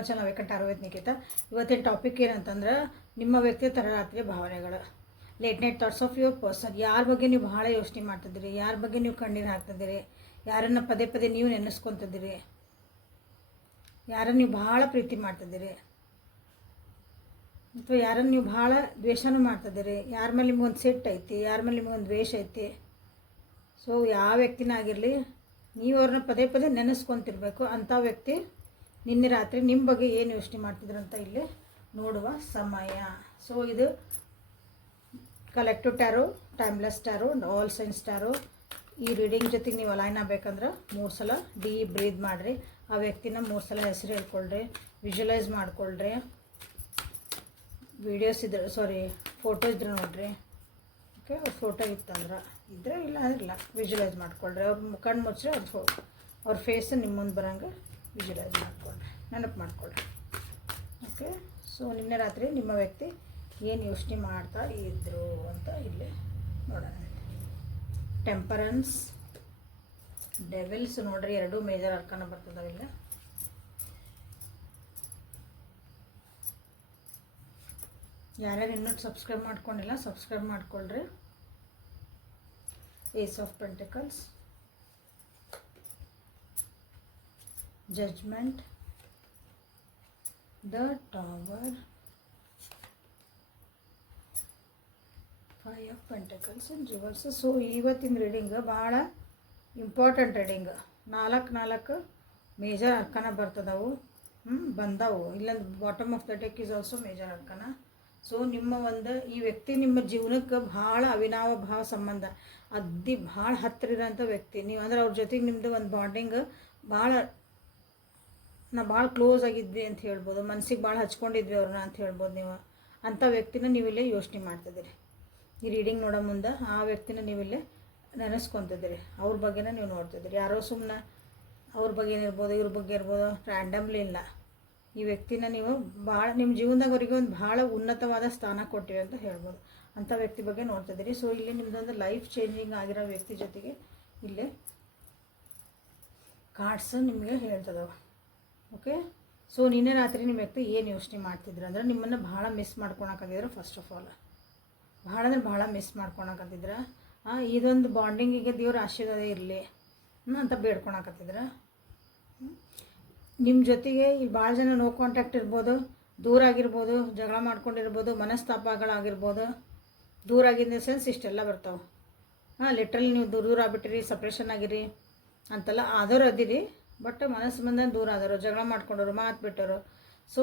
My channel ವೇಕಂಠ Ayurveda ನಿಕೇತ. ಇವತ್ತಿನ topic ಏನಂತಂದ್ರೆ ನಿಮ್ಮ ವ್ಯಕ್ತಿ ತಡರಾತ್ರಿ ಭಾವನೆಗಳು, late night thoughts of your person. ಯಾರ ಬಗ್ಗೆ ನೀವು ಭಾಳ ಯೋಚನೆ ಮಾಡ್ತಿದ್ದೀರಿ, ಯಾರ ಬಗ್ಗೆ ನೀವು ಕಣ್ಣೀರು ಹಾಕ್ತಿದ್ದೀರಿ, ಯಾರನ್ನು ಪದೇ ಪದೇ ನೀವು ನೆನೆಸ್ಕೊತಿದ್ದೀರಿ, ಯಾರನ್ನು ನೀವು ಭಾಳ ಪ್ರೀತಿ ಮಾಡ್ತಿದ್ದೀರಿ ಅಥವಾ ಯಾರನ್ನು ನೀವು ಭಾಳ ದ್ವೇಷನೂ ಮಾಡ್ತಿದ್ದೀರಿ, ಯಾರ ಮೇಲೆ ನಿಮ್ಗೊಂದು ಸಿಟ್ಟು ಐತಿ, ಯಾರ ಮೇಲೆ ನಿಮ್ಗೊಂದು ದ್ವೇಷ ಐತಿ. ಸೊ ಯಾವ ವ್ಯಕ್ತಿನ ಆಗಿರಲಿ, ನೀವು ಅವ್ರನ್ನ ಪದೇ ಪದೇ ನೆನೆಸ್ಕೊತಿರ್ಬೇಕು. ಅಂಥ ವ್ಯಕ್ತಿ ನಿನ್ನೆ ರಾತ್ರಿ ನಿಮ್ಮ ಬಗ್ಗೆ ಏನು ಯೋಚನೆ ಮಾಡ್ತಿದ್ರಂತ ಇಲ್ಲಿ ನೋಡುವ ಸಮಯ. ಸೊ ಇದು collective tarot, timeless tarot, all signs tarot. ಈ ರೀಡಿಂಗ್ ಜೊತೆಗೆ ನೀವು ಅಲೈನ್ ಆಗಬೇಕಂದ್ರೆ 3 ಸಲ ಡೀಪ್ ಬ್ರೀದ್ ಮಾಡಿರಿ. ಆ ವ್ಯಕ್ತಿನ 3 ಸಲ ಹೆಸರು ಹೇಳ್ಕೊಳ್ರಿ, ವಿಜುವಲೈಸ್ ಮಾಡ್ಕೊಳ್ರಿ. ವೀಡಿಯೋಸ್ ಇದ್ರೆ ಫೋಟೋ ಇದ್ರೆ ನೋಡ್ರಿ. ಓಕೆ, ಅವ್ರ ಫೋಟೋ ಇತ್ತಂದ್ರೆ ಇದ್ದರೆ ಇಲ್ಲ ಇಲ್ಲ ವಿಜುವಲೈಸ್ ಮಾಡ್ಕೊಳ್ರಿ. ಅವ್ರ ಕಣ್ಣು ಮುಚ್ಚ್ರೆ ಅವ್ರ ಫೇಸ್ ನಿಮ್ಮ ಮುಂದೆ ಬರೋಂಗೆ ವಿಜುವಲೈಸ್ ಮಾಡ್ಕೊಳ್ರಿ, ನೆನಪು ಮಾಡ್ಕೊಳ್ರಿ. ಓಕೆ, ಸೊ ನಿನ್ನೆ ರಾತ್ರಿ ನಿಮ್ಮ ವ್ಯಕ್ತಿ ಏನು ಯೋಚನೆ ಮಾಡ್ತಾ ಇದ್ರು ಅಂತ ಇಲ್ಲಿ ನೋಡೋಣ. ಟೆಂಪರೆನ್ಸ್, ಡೆವಿಲ್ಸ್ ನೋಡ್ರಿ, 2 ಮೇಜರ್ ಅರ್ಕಾನ ಬರ್ತದಾವಿಲ್ಲ. ಯಾರ್ಯಾರು ಇನ್ನೂ ಸಬ್ಸ್ಕ್ರೈಬ್ ಮಾಡ್ಕೊಂಡಿಲ್ಲ ಸಬ್ಸ್ಕ್ರೈಬ್ ಮಾಡ್ಕೊಳ್ರಿ. Ace of pentacles, judgment, the tower, 5 of pentacles and reverse. So ಇವತ್ತಿನ ರೀಡಿಂಗ್ ಭಾಳ ಇಂಪಾರ್ಟೆಂಟ್ ರೀಡಿಂಗ್. 4 ಮೇಜರ್ ಅರ್ಕಾನ ಬರ್ತದವು, ಬಂದವು. ಇಲ್ಲಂದ್ರೆ bottom of the deck is also major arcana. So ನಿಮ್ಮ ಈ ವ್ಯಕ್ತಿ ನಿಮ್ಮ ಜೀವನಕ್ಕೆ ಭಾಳ ಅವಿನಾವ ಭಾವ ಸಂಬಂಧ, ಭಾಳ ಹತ್ತಿರ ಇರೋಂಥ ವ್ಯಕ್ತಿ ನೀವು. ಅಂದ್ರೆ ಅವ್ರ ಜೊತೆಗೆ ನಿಮ್ಮದು ಒಂದು ಬಾಂಡಿಂಗ್ ಭಾಳ ಕ್ಲೋಸ್ ಆಗಿದ್ವಿ ಅಂತ ಹೇಳ್ಬೋದು, ಮನಸ್ಸಿಗೆ ಭಾಳ ಹಚ್ಕೊಂಡಿದ್ವಿ ಅವ್ರನ್ನ ಅಂತ ಹೇಳ್ಬೋದು ನೀವು. ಅಂಥ ವ್ಯಕ್ತಿನ ನೀವಿಲ್ಲೇ ಯೋಚನೆ ಮಾಡ್ತಿದ್ದೀರಿ. ಈ ರೀಡಿಂಗ್ ನೋಡೋ ಮುಂದೆ ಆ ವ್ಯಕ್ತಿನ ನೀವಿಲ್ಲೇ ನೆನೆಸ್ಕೊತಿದ್ದೀರಿ, ಅವ್ರ ಬಗ್ಗೆನ ನೀವು ನೋಡ್ತಿದ್ದೀರಿ. ಯಾರೋ ಸುಮ್ಮನೆ ಅವ್ರ ಬಗ್ಗೆ ಏನಿರ್ಬೋದು, ಇವ್ರ ಬಗ್ಗೆ ಇರ್ಬೋದು, ರ್ಯಾಂಡಮ್ಲಿ ಇಲ್ಲ. ಈ ವ್ಯಕ್ತಿನ ನೀವು ಭಾಳ ನಿಮ್ಮ ಜೀವನದಾಗ ಅವರಿಗೆ ಒಂದು ಭಾಳ ಉನ್ನತವಾದ ಸ್ಥಾನ ಕೊಟ್ಟಿರಿ ಅಂತ ಹೇಳ್ಬೋದು. ಅಂಥ ವ್ಯಕ್ತಿ ಬಗ್ಗೆ ನೋಡ್ತಿದ್ದೀರಿ. ಸೊ ಇಲ್ಲಿ ನಿಮ್ಮದೊಂದು ಲೈಫ್ ಚೇಂಜಿಂಗ್ ಆಗಿರೋ ವ್ಯಕ್ತಿ ಜೊತೆಗೆ ಇಲ್ಲೇ ಕಾರ್ಡ್ಸ್ ನಿಮಗೆ ಹೇಳ್ತದವ. ಓಕೆ, ಸೊ ನಿನ್ನೆ ರಾತ್ರಿ ನಿಮ್ಮ ವ್ಯಕ್ತಿ ಏನು ಯೋಚನೆ ಮಾಡ್ತಿದ್ರು ಅಂದ್ರೆ ನಿಮ್ಮನ್ನು ಭಾಳ ಮಿಸ್ ಮಾಡ್ಕೊಳಕತ್ತಿದ್ರು. ಫಸ್ಟ್ ಆಫ್ ಆಲ್ ಭಾಳ ಅಂದ್ರೆ ಭಾಳ ಮಿಸ್ ಮಾಡ್ಕೊಳಕತ್ತಿದ್ರು. ಇದೊಂದು ಬಾಂಡಿಂಗಿಗೆ ದೇವ್ರ ಆಶೀರ್ವಾದ ಇರಲಿ ಅಂತ ಬೇಡ್ಕೊಳಕತ್ತಿದ್ರು. ನಿಮ್ಮ ಜೊತೆಗೆ ಇಲ್ಲಿ ಭಾಳ ಜನ ನೋ ಕಾಂಟ್ಯಾಕ್ಟ್ ಇರ್ಬೋದು, ದೂರ ಆಗಿರ್ಬೋದು, ಜಗಳ ಮಾಡ್ಕೊಂಡಿರ್ಬೋದು, ಮನಸ್ತಾಪಗಳಾಗಿರ್ಬೋದು. ದೂರ ಆಗಿದ್ದ ಸೆನ್ಸ್ ಇಷ್ಟೆಲ್ಲ ಬರ್ತಾವೆ. ಲಿಟ್ರಲಿ ನೀವು ದೂರ ಆಗ್ಬಿಟ್ಟಿರಿ, ಸಪ್ರೇಷನ್ ಆಗಿರಿ ಅಂತೆಲ್ಲ ಆದವ್ರು ಅದಿರಿ. ಬಟ್ ಮನಸ್ಸು ಬಂದ ದೂರ ಆದವರು, ಜಗಳ ಮಾಡ್ಕೊಂಡವರು, ಮಾತು ಬಿಟ್ಟವರು. ಸೊ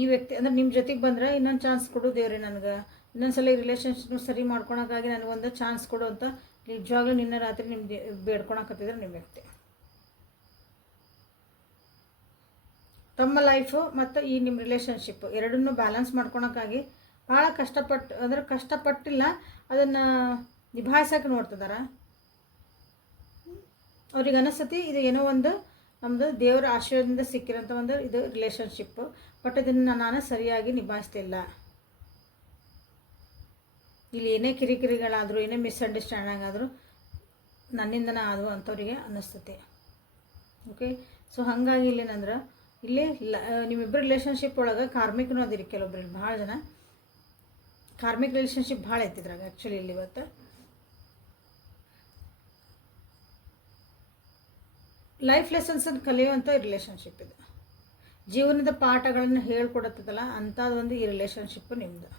ಈ ವ್ಯಕ್ತಿ ಅಂದ್ರೆ ನಿಮ್ಮ ಜೊತೆಗೆ ಬಂದರೆ ಇನ್ನೊಂದು ಚಾನ್ಸ್ ಕೊಡು ದೇವ್ರಿ, ನನಗೆ ಇನ್ನೊಂದು ಸಲ ಈ ರಿಲೇಷನ್ಶಿಪ್ನ ಸರಿ ಮಾಡ್ಕೊಳಕ್ಕಾಗಿ ನನಗೊಂದು ಚಾನ್ಸ್ ಕೊಡು ಅಂತ ನಿಜವಾಗ್ಲೂ ನಿನ್ನೆ ರಾತ್ರಿ ನಿಮ್ಗೆ ಬೇಡ್ಕೊಳಕತ್ತಿದ್ರೆ ನಿಮ್ಮ ವ್ಯಕ್ತಿ. ತಮ್ಮ ಲೈಫು ಮತ್ತು ಈ ನಿಮ್ಮ ರಿಲೇಷನ್ಶಿಪ್ ಎರಡನ್ನೂ ಬ್ಯಾಲೆನ್ಸ್ ಮಾಡ್ಕೊಳಕ್ಕಾಗಿ ಭಾಳ ಕಷ್ಟಪಟ್ಟಿಲ್ಲ, ಅದನ್ನು ನಿಭಾಯಿಸೋಕೆ ನೋಡ್ತಿದಾರ. ಅವ್ರಿಗೆ ಅನಿಸ್ತತಿ ಇದು ಏನೋ ಒಂದು ನಮ್ಮದು ದೇವರ ಆಶೀರ್ವಾದದಿಂದ ಸಿಕ್ಕಿರೋಂಥ ಒಂದು ಇದು ರಿಲೇಷನ್ಶಿಪ್ಪು. ಬಟ್ ಇದನ್ನು ನಾನು ಸರಿಯಾಗಿ ನಿಭಾಯಿಸ್ತಿಲ್ಲ. ಇಲ್ಲಿ ಏನೇ ಕಿರಿಕಿರಿಗಳಾದರೂ, ಏನೇ ಮಿಸ್ಅಂಡರ್ಸ್ಟ್ಯಾಂಡಿಂಗ್ ಆದರೂ ನನ್ನಿಂದನೇ ಆದವು ಅಂಥವ್ರಿಗೆ ಅನ್ನಿಸ್ತತಿ. ಓಕೆ, ಸೊ ಹಾಗಾಗಿ ಇಲ್ಲೇನಂದ್ರೆ ಇಲ್ಲಿ ನಿಮ್ಮಿಬ್ಬರು ರಿಲೇಷನ್ಶಿಪ್ ಒಳಗೆ ಕಾರ್ಮಿಕನೂ ಅದಿರಿ. ಕೆಲವೊಬ್ರು ಭಾಳ ಜನ ಕಾರ್ಮಿಕ್ ರಿಲೇಷನ್ಶಿಪ್ ಭಾಳ ಐತಿದ್ರಾಗ ಆ್ಯಕ್ಚುಲಿ ಇಲ್ಲಿ ಇವತ್ತು. ಲೈಫ್ ಲೆಸನ್ಸನ್ನು ಕಲಿಯುವಂಥ ರಿಲೇಷನ್ಶಿಪ್ ಇದು. ಜೀವನದ ಪಾಠಗಳನ್ನು ಹೇಳ್ಕೊಡತ್ತದಲ್ಲ ಅಂಥದ್ದೊಂದು ಈ ರಿಲೇಷನ್ಶಿಪ್ಪು ನಿಮ್ಮದು.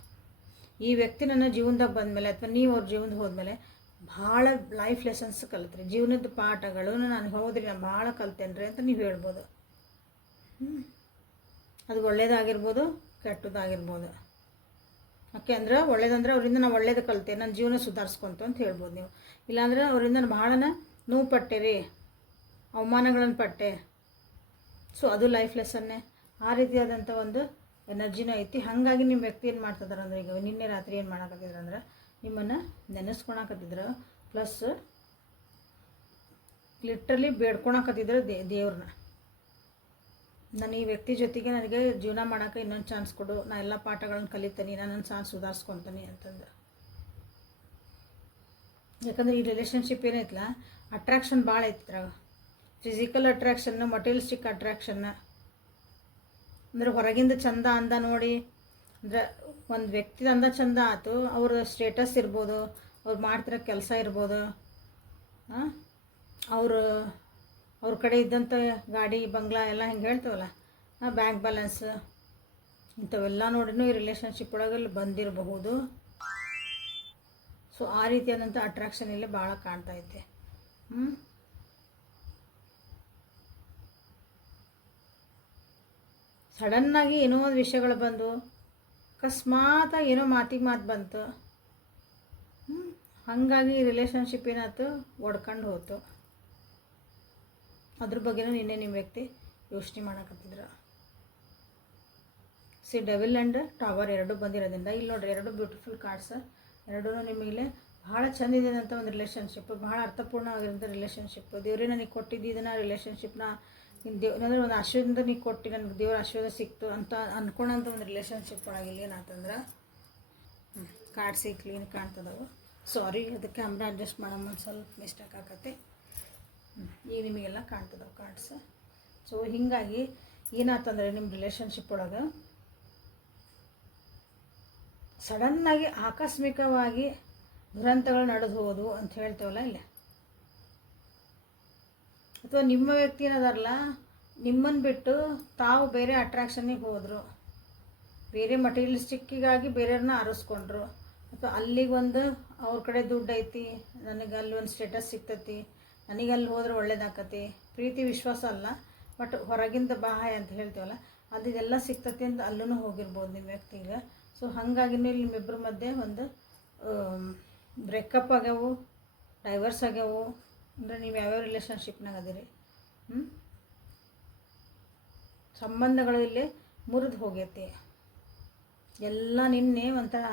ಈ ವ್ಯಕ್ತಿ ನನ್ನ ಜೀವನದಾಗ ಬಂದಮೇಲೆ ಅಥವಾ ನೀವು ಅವ್ರ ಜೀವನದ ಹೋದ್ಮೇಲೆ ಭಾಳ ಲೈಫ್ ಲೆಸನ್ಸ್ ಕಲಿತ್ರಿ, ಜೀವನದ ಪಾಠಗಳು ನಾನು ಹೋದ್ರಿ, ನಾನು ಭಾಳ ಕಲ್ತೇನ್ರಿ ಅಂತ ನೀವು ಹೇಳ್ಬೋದು. ಅದು ಒಳ್ಳೇದಾಗಿರ್ಬೋದು, ಕೆಟ್ಟದಾಗಿರ್ಬೋದು. ಓಕೆ, ಅಂದ್ರೆ ಒಳ್ಳೇದಂದ್ರೆ ಅವರಿಂದ ನಾನು ಒಳ್ಳೇದು ಕಲಿತೆ, ನನ್ನ ಜೀವನ ಸುಧಾರಿಸ್ಕೊಂತು ಅಂತ ಹೇಳ್ಬೋದು ನೀವು. ಇಲ್ಲಾಂದ್ರೆ ಅವರಿಂದ ನಾನು ಭಾಳನ ನೋವು ಪಟ್ಟೆ, ಅವಮಾನಗಳನ್ನು ಪಟ್ಟೆ. ಸೊ ಅದು ಲೈಫ್ ಲೆಸನ್ನೇ. ಆ ರೀತಿಯಾದಂಥ ಒಂದು ಎನರ್ಜಿನೂ ಐತಿ. ಹಾಗಾಗಿ ನಿಮ್ಮ ವ್ಯಕ್ತಿ ಏನು ಮಾಡ್ತಿದ್ದಾರೆ ಅಂದ್ರೆ, ಈಗ ನಿನ್ನೆ ರಾತ್ರಿ ಏನು ಮಾಡಕತ್ತಿದ್ರು ಅಂದ್ರೆ ನಿಮ್ಮನ್ನು ನೆನೆಸ್ಕೊಳಕತ್ತಿದ್ರು, ಪ್ಲಸ್ ಲಿಟ್ರಲಿ ಬೇಡ್ಕೊಳಕತ್ತಿದ್ರು ದೇವ್ರನ್ನ. ನಾನು ಈ ವ್ಯಕ್ತಿ ಜೊತೆಗೆ ನನಗೆ ಜೀವನ ಮಾಡೋಕೆ ಇನ್ನೊಂದು ಚಾನ್ಸ್ ಕೊಡು, ನಾನು ಎಲ್ಲ ಪಾಠಗಳನ್ನು ಕಲಿತೀನಿ, ನಾನು ಸುಧಾರಿಸ್ಕೊತೀನಿ ಅಂತಂದು. ಯಾಕಂದರೆ ಈ ರಿಲೇಷನ್ಶಿಪ್ ಏನೈತಲ್ಲ, ಅಟ್ರಾಕ್ಷನ್ ಭಾಳ ಐತಿ ಇದ್ರಾಗ. ಫಿಸಿಕಲ್ ಅಟ್ರಾಕ್ಷನ್ನು, ಮಟೀರಿಯಲಿಸ್ಟಿಕ್ ಅಟ್ರಾಕ್ಷನ್ನ, ಅಂದರೆ ಹೊರಗಿಂದ ಚಂದ ಅಂದ ನೋಡಿ ಅಂದರೆ ಒಂದು ವ್ಯಕ್ತಿದ ಅಂದ ಚಂದ ಆಯ್ತು, ಅವ್ರ ಸ್ಟೇಟಸ್ ಇರ್ಬೋದು, ಅವ್ರು ಮಾಡ್ತಿರೋ ಕೆಲಸ ಇರ್ಬೋದು, ಅವ್ರ ಕಡೆ ಇದ್ದಂಥ ಗಾಡಿ ಬಂಗ್ಲಾ ಎಲ್ಲ ಹಿಂಗೆ ಹೇಳ್ತೇವಲ್ಲ, ಬ್ಯಾಂಕ್ ಬ್ಯಾಲೆನ್ಸ್ ಇಂಥವೆಲ್ಲ ನೋಡಿನೂ ಈ ರಿಲೇಷನ್ಶಿಪ್ ಒಳಗಲ್ಲಿ ಬಂದಿರಬಹುದು. ಸೊ ಆ ರೀತಿಯಾದಂಥ ಅಟ್ರಾಕ್ಷನ್ ಇಲ್ಲಿ ಭಾಳ ಕಾಣ್ತಾ ಐತೆ. ಸಡನ್ನಾಗಿ ಏನೋ ಒಂದು ವಿಷಯಗಳು ಬಂದು ಅಕಸ್ಮಾತಾಗಿ ಏನೋ ಮಾತಿಗೆ ಮಾತು ಬಂತು, ಹಾಗಾಗಿ ರಿಲೇಷನ್ಶಿಪ್ ಏನಾಯ್ತು ಒಡ್ಕೊಂಡು ಹೋಯ್ತು. ಅದ್ರ ಬಗ್ಗೆನೂ ನಿನ್ನೆ ನಿಮ್ಮ ವ್ಯಕ್ತಿ ಯೋಚನೆ ಮಾಡಕತ್ತಿದ್ರು. ಡೆವಿಲ್ ಆ್ಯಂಡ್ ಟವರ್ ಎರಡು ಬಂದಿರೋದ್ರಿಂದ ಇಲ್ಲಿ ನೋಡ್ರಿ, ಎರಡು ಬ್ಯೂಟಿಫುಲ್ ಕಾರ್ಡ್ಸ್, ಎರಡೂ ನಿಮಗೆ ಭಾಳ ಚೆಂದಿದೆ ಅಂತ ಒಂದು ರಿಲೇಷನ್ಶಿಪ್, ಭಾಳ ಅರ್ಥಪೂರ್ಣವಾಗಿರೋಂಥ ರಿಲೇಷನ್ಶಿಪ್. ದೇವರೇ ನನಗೆ ಕೊಟ್ಟಿದ್ದು ಇದನ್ನು ರಿಲೇಷನ್ಶಿಪ್ನ ಅಂದರೆ ಒಂದು ಆಶೀರ್ವಾದ ನೀ ಕೊಟ್ಟು ನನಗೆ ದೇವ್ರ ಆಶೀರ್ವಾದ ಸಿಕ್ತು ಅಂತ ಅಂದ್ಕೊಂಡಂಥ ಒಂದು ರಿಲೇಷನ್ಶಿಪ್ ಒಳಗಿಲ್ಲ. ಏನಾಯ್ತಂದ್ರೆ ಕಾರ್ಡ್ಸ್ ಕ್ಲೀನ್ ಕಾಣ್ತದವು. ಸಾರಿ, ಅದಕ್ಕೆ ಕ್ಯಾಮ್ರಾ ಅಡ್ಜಸ್ಟ್ ಮಾಡಮ್ಮ ಒಂದು ಸ್ವಲ್ಪ ಮಿಸ್ಟೇಕ್ ಆಕತ್ತೆ. ಈಗ ನಿಮಗೆಲ್ಲ ಕಾಣ್ತದವು ಕಾರ್ಡ್ಸ್. ಸೊ ಹೀಗಾಗಿ ಏನಾಯ್ತಂದ್ರೆ ನಿಮ್ಮ ರಿಲೇಷನ್ಶಿಪ್ ಒಳಗೆ ಸಡನ್ನಾಗಿ ಆಕಸ್ಮಿಕವಾಗಿ ದುರಂತಗಳು ನಡೆದು ಹೋದು ಅಂತ ಹೇಳ್ತೇವಲ್ಲ ಇಲ್ಲಿ, ಅಥವಾ ನಿಮ್ಮ ವ್ಯಕ್ತಿ ಏನದಾರಲ್ಲ ನಿಮ್ಮನ್ನು ಬಿಟ್ಟು ತಾವು ಬೇರೆ ಅಟ್ರಾಕ್ಷನಿಗೆ ಹೋದರು, ಬೇರೆ ಮಟೀರಿಯಲಿಸ್ಟಿಕ್ಕಿಗಾಗಿ ಬೇರೆಯವ್ರನ್ನ ಆರಿಸ್ಕೊಂಡ್ರು, ಅಥವಾ ಅಲ್ಲಿಗೆ ಒಂದು ಅವ್ರ ಕಡೆ ದುಡ್ಡು ಐತಿ, ನನಗೆ ಅಲ್ಲಿ ಒಂದು ಸ್ಟೇಟಸ್ ಸಿಗ್ತೈತಿ, ನನಗೆ ಅಲ್ಲಿ ಹೋದ್ರೆ ಒಳ್ಳೇದಾಕತಿ, ಪ್ರೀತಿ ವಿಶ್ವಾಸ ಅಲ್ಲ ಬಟ್ ಹೊರಗಿಂದ ಬಾಹ್ಯ ಅಂತ ಹೇಳ್ತೀವಲ್ಲ ಅದು ಇದೆಲ್ಲ ಸಿಗ್ತತಿ ಅಂತ ಅಲ್ಲೂ ಹೋಗಿರ್ಬೋದು ನಿಮ್ಮ ವ್ಯಕ್ತಿಗೆ. ಸೊ ಹಾಗಾಗಿನೂ ಇಲ್ಲಿ ನಿಮ್ಮಿಬ್ಬರ ಮಧ್ಯೆ ಒಂದು ಬ್ರೇಕಪ್ ಆಗ್ಯಾವು, ಡೈವರ್ಸ್ ಆಗ್ಯಾವು. ಅಂದರೆ ನೀವು ಯಾವ್ಯಾವ ರಿಲೇಷನ್ಶಿಪ್ನಾಗ ಅದೀರಿ, ಸಂಬಂಧಗಳು ಇಲ್ಲಿ ಮುರಿದು ಹೋಗೈತಿ. ಎಲ್ಲ ನಿನ್ನೆ ಒಂಥರ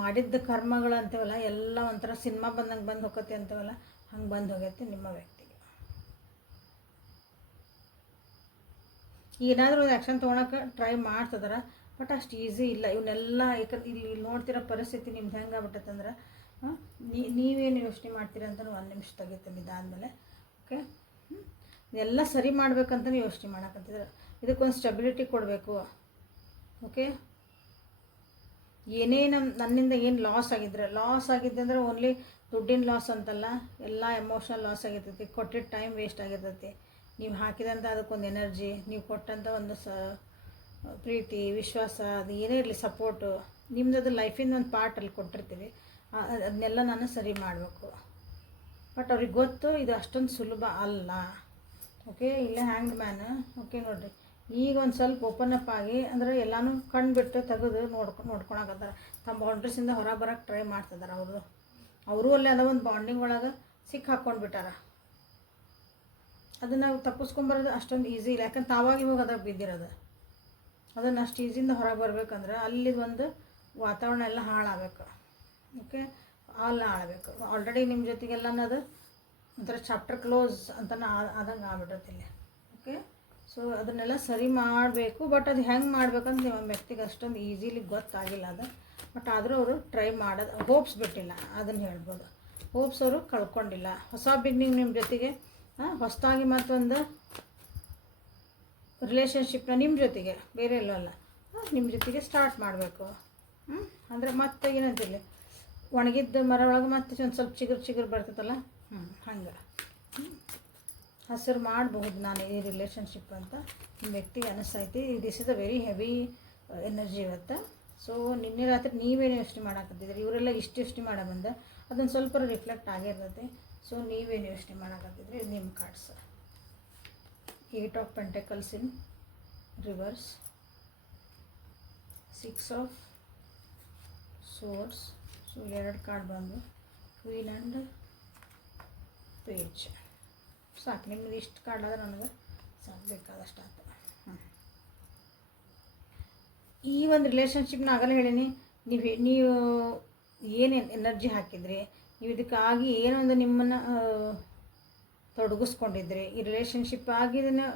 ಮಾಡಿದ್ದ ಕರ್ಮಗಳು ಅಂತೇವಲ್ಲ ಎಲ್ಲ ಒಂಥರ ಸಿನಿಮಾ ಬಂದಂಗೆ ಬಂದು ಹೋಗತ್ತೆ ಅಂತೇವಲ್ಲ, ಹಂಗೆ ಬಂದು ಹೋಗೈತಿ ನಿಮ್ಮ ವ್ಯಕ್ತಿಗೆ. ಏನಾದರೂ ಒಂದು ಆ್ಯಕ್ಷನ್ ತೊಗೊಳಕ್ಕೆ ಟ್ರೈ ಮಾಡ್ತಿದಾರೆ ಬಟ್ ಅಷ್ಟು ಈಸಿ ಇಲ್ಲ. ಇವನ್ನೆಲ್ಲ ಯಾಕಂದ್ರೆ ಇಲ್ಲಿ ನೋಡ್ತಿರೋ ಪರಿಸ್ಥಿತಿ ನಿಮ್ದು ಹೆಂಗೆ ಆಗ್ಬಿಟ್ಟೈತಂದ್ರೆ ನೀವೇನು ಯೋಚನೆ ಮಾಡ್ತೀರ ಅಂತ ಒಂದು ನಿಮಿಷ ತೆಗಿತೀನಿ ಇದಾದಮೇಲೆ. ಓಕೆ, ಇದೆಲ್ಲ ಸರಿ ಮಾಡ್ಬೇಕಂತ ನೀವು ಯೋಚನೆ ಮಾಡಕಂತಿದ್ರೆ ಇದಕ್ಕೊಂದು ಸ್ಟೆಬಿಲಿಟಿ ಕೊಡಬೇಕು. ಓಕೆ, ಏನೇ ನನ್ನಿಂದ ಏನು ಲಾಸ್ ಆಗಿದ್ದೆ ಅಂದರೆ ಓನ್ಲಿ ದುಡ್ಡಿನ ಲಾಸ್ ಅಂತಲ್ಲ, ಎಲ್ಲ ಎಮೋಷನಲ್ ಲಾಸ್ ಆಗಿರ್ತೈತಿ, ಕೊಟ್ಟಿದ್ದ ಟೈಮ್ ವೇಸ್ಟ್ ಆಗಿರ್ತೈತಿ, ನೀವು ಹಾಕಿದಂಥ ಅದಕ್ಕೊಂದು ಎನರ್ಜಿ, ನೀವು ಕೊಟ್ಟಂಥ ಒಂದು ಪ್ರೀತಿ ವಿಶ್ವಾಸ ಅದು ಏನೇ ಇರಲಿ ಸಪೋರ್ಟು ನಿಮ್ಮದು ಅದು ಲೈಫಿಂದ ಒಂದು ಪಾರ್ಟ್ ಅಲ್ಲಿ ಕೊಟ್ಟಿರ್ತೀವಿ, ಅದನ್ನೆಲ್ಲ ನಾನು ಸರಿ ಮಾಡಬೇಕು. ಬಟ್ ಅವ್ರಿಗೆ ಗೊತ್ತು ಇದು ಅಷ್ಟೊಂದು ಸುಲಭ ಅಲ್ಲ. ಓಕೆ, ಇಲ್ಲೇ ಹ್ಯಾಂಗ್ ಮ್ಯಾನ್. ಓಕೆ ನೋಡಿರಿ, ಈಗ ಒಂದು ಸ್ವಲ್ಪ ಓಪನ್ ಅಪ್ ಆಗಿ ಅಂದರೆ ಎಲ್ಲನೂ ಕಣ್ಬಿಟ್ಟು ತೆಗೆದು ನೋಡ್ಕೊಳಕತ್ತಾರ, ತಮ್ಮ ಬೌಂಡ್ರೀಸಿಂದ ಹೊರಗೆ ಬರೋಕ್ಕೆ ಟ್ರೈ ಮಾಡ್ತಿದ್ದಾರೆ. ಅವರು ಅಲ್ಲೇ ಅದ ಒಂದು ಬಾಂಡಿಂಗ್ ಒಳಗೆ ಸಿಕ್ಕಿ ಹಾಕ್ಕೊಂಡ್ಬಿಟ್ಟಾರ. ಅದನ್ನು ನಾವು ತಪ್ಪಿಸ್ಕೊಂಬರೋದು ಅಷ್ಟೊಂದು ಈಸಿ ಇಲ್ಲ, ಯಾಕಂದ್ರೆ ತಾವಾಗಿ ಹೋಗಿ ಅದಾಗ ಬಿದ್ದಿರೋದು. ಅದನ್ನು ಅಷ್ಟು ಈಸಿಯಿಂದ ಹೊರಗೆ ಬರ್ಬೇಕಂದ್ರೆ ಅಲ್ಲಿ ಒಂದು ವಾತಾವರಣ ಎಲ್ಲ ಹಾಳಾಗಬೇಕು. ಓಕೆ, ಅಲ್ಲ ಹಾಳಬೇಕು. ಆಲ್ರೆಡಿ ನಿಮ್ಮ ಜೊತೆಗೆಲ್ಲ ಅದು ಒಂಥರ ಚಾಪ್ಟರ್ ಕ್ಲೋಸ್ ಅಂತ ಆದಂಗೆ ಆಗ್ಬಿಟ್ಟತಿಲ್ಲ. ಓಕೆ, ಸೊ ಅದನ್ನೆಲ್ಲ ಸರಿ ಮಾಡಬೇಕು. ಬಟ್ ಅದು ಹೆಂಗೆ ಮಾಡ್ಬೇಕಂತ ನಿಮ್ಮ ವ್ಯಕ್ತಿಗೆ ಅಷ್ಟೊಂದು ಈಸಿಲಿ ಗೊತ್ತಾಗಿಲ್ಲ ಅದು. ಬಟ್ ಆದರೂ ಅವರು ಟ್ರೈ ಮಾಡೋದು, ಹೋಪ್ಸ್ ಬಿಟ್ಟಿಲ್ಲ ಅದನ್ನು ಹೇಳ್ಬೋದು. ಹೋಪ್ಸ್ ಅವರು ಕಳ್ಕೊಂಡಿಲ್ಲ. ಹೊಸ ಬಿಗ್ನಿಂಗ್ ನಿಮ್ಮ ಜೊತೆಗೆ ಹೊಸದಾಗಿ ಮತ್ತೊಂದು ರಿಲೇಷನ್ಶಿಪ್ನ ನಿಮ್ಮ ಜೊತೆಗೆ ಬೇರೆ ಎಲ್ಲಲ್ಲ ನಿಮ್ಮ ಜೊತೆಗೆ ಸ್ಟಾರ್ಟ್ ಮಾಡಬೇಕು. ಅಂದರೆ ಮತ್ತೆ ಏನಂತಿಲ್ಲ, ಒಣಗಿದ್ದ ಮರ ಒಳಗೆ ಮತ್ತೆ ಒಂದು ಸ್ವಲ್ಪ ಚಿಗುರು ಬರ್ತೈತಲ್ಲ, ಹಂಗೆ ಹಸಿರು ಮಾಡಬಹುದು ನಾನು ಈ ರಿಲೇಷನ್ಶಿಪ್ ಅಂತ ನಿಮ್ಮ ವ್ಯಕ್ತಿಗೆ ಅನಿಸ್ತೈತಿ. This is a very heavy energy ಇವತ್ತು. ಸೊ ನಿನ್ನೆ ರಾತ್ರಿ ನೀವೇನು ಯೋಚನೆ ಮಾಡಾಕತ್ತಿದ್ರಿ, ಇವರೆಲ್ಲ ಇಷ್ಟು ಯೋಚನೆ ಮಾಡೋ ಬಂದ ಅದೊಂದು ಸ್ವಲ್ಪ ರಿಫ್ಲೆಕ್ಟ್ ಆಗಿರ್ತೈತಿ. ಸೊ ನೀವೇನು ಯೋಚನೆ ಮಾಡಾಕತ್ತಿದ್ರಿ, ನಿಮ್ಮ cards 8 of Pentacles in reverse, 6 of Swords. So 2 card ಬಂದು ಕ್ವೀನ್ ಆ್ಯಂಡ್ ಪೇಜ್. ಸಾಕು, ನಿಮ್ಗೆ ಇಷ್ಟು ಕಾರ್ಡ್ ಆದ್ರೆ ನನಗೆ ಸಾಕು, ಬೇಕಾದಷ್ಟು ಆಯ್ತು. ಈ ಒಂದು ರಿಲೇಷನ್ಶಿಪ್ನ ಆಗಲೇ ಹೇಳೀನಿ, ನೀವು ಏನೇನು ಎನರ್ಜಿ ಹಾಕಿದ್ರಿ, ನೀವು ಇದಕ್ಕಾಗಿ ಏನೊಂದು ನಿಮ್ಮನ್ನು ತೊಡಗಿಸ್ಕೊಂಡಿದ್ರಿ, ಈ ರಿಲೇಷನ್ಶಿಪ್ ಆಗಿದ್ದನ್ನು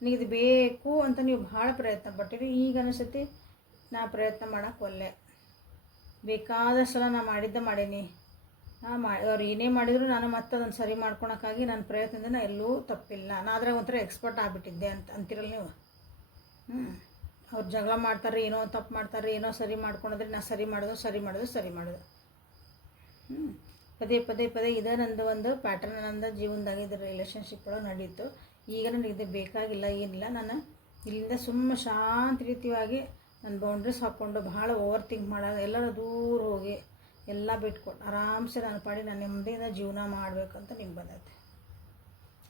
ನನಗಿದು ಬೇಕು ಅಂತ ನೀವು ಭಾಳ ಪ್ರಯತ್ನ ಪಟ್ಟಿರಿ. ಈಗ ಅನಿಸುತ್ತೆ ನಾ ಪ್ರಯತ್ನ ಮಾಡೋಕ್ಕೆ ಒಲ್ಲೆ, ಬೇಕಾದಷ್ಟು ಸಲ ನಾ ಮಾಡೀನಿ, ಅವ್ರು ಏನೇ ಮಾಡಿದ್ರು ನಾನು ಮತ್ತೆ ಅದನ್ನು ಸರಿ ಮಾಡ್ಕೊಳಕ್ಕಾಗಿ ನನ್ನ ಪ್ರಯತ್ನದಿಂದ ಎಲ್ಲೂ ತಪ್ಪಿಲ್ಲ, ನಾ ಅದ್ರಾಗ ಒಂಥರ ಎಕ್ಸ್ಪರ್ಟ್ ಆಗಿಬಿಟ್ಟಿದ್ದೆ ಅಂತಿರಲ್ಲ ನೀವು. ಅವ್ರು ಜಗಳ ಮಾಡ್ತಾರೆ, ಏನೋ ತಪ್ಪು ಮಾಡ್ತಾರೆ, ಏನೋ ಸರಿ ಮಾಡ್ಕೊಂಡ್ರೆ ನಾ ಸರಿ ಮಾಡೋದು. ಪದೇ ಪದೇ ಪದೇ ಇದೇ ನಂದು ಒಂದು ಪ್ಯಾಟರ್ನ್ ನಂದು ಜೀವನದಾಗ ಇದು ರಿಲೇಷನ್ಶಿಪ್ ಒಳಗೆ ನಡೀತು. ಈಗ ನನಗೆ ಇದು ಬೇಕಾಗಿಲ್ಲ, ಏನಿಲ್ಲ. ನಾನು ಇಲ್ಲಿಂದ ಶಾಂತ ರೀತಿಯಾಗಿ ನನ್ನ ಬೌಂಡ್ರೀಸ್ ಹಾಕ್ಕೊಂಡು ಭಾಳ ಓವರ್ ಥಿಂಕ್ ಮಾಡೋದು, ಎಲ್ಲರೂ ದೂರ ಹೋಗಿ ಎಲ್ಲ ಬಿಟ್ಕೊಟ್ಟು ಆರಾಮ್ಸೆ ನನ್ನ ಪಾಡಿ ನಾನು ನೆಮ್ಮದಿಯಿಂದ ಜೀವನ ಮಾಡಬೇಕಂತ ನಿಮ್ಗೆ ಬಂದೈತೆ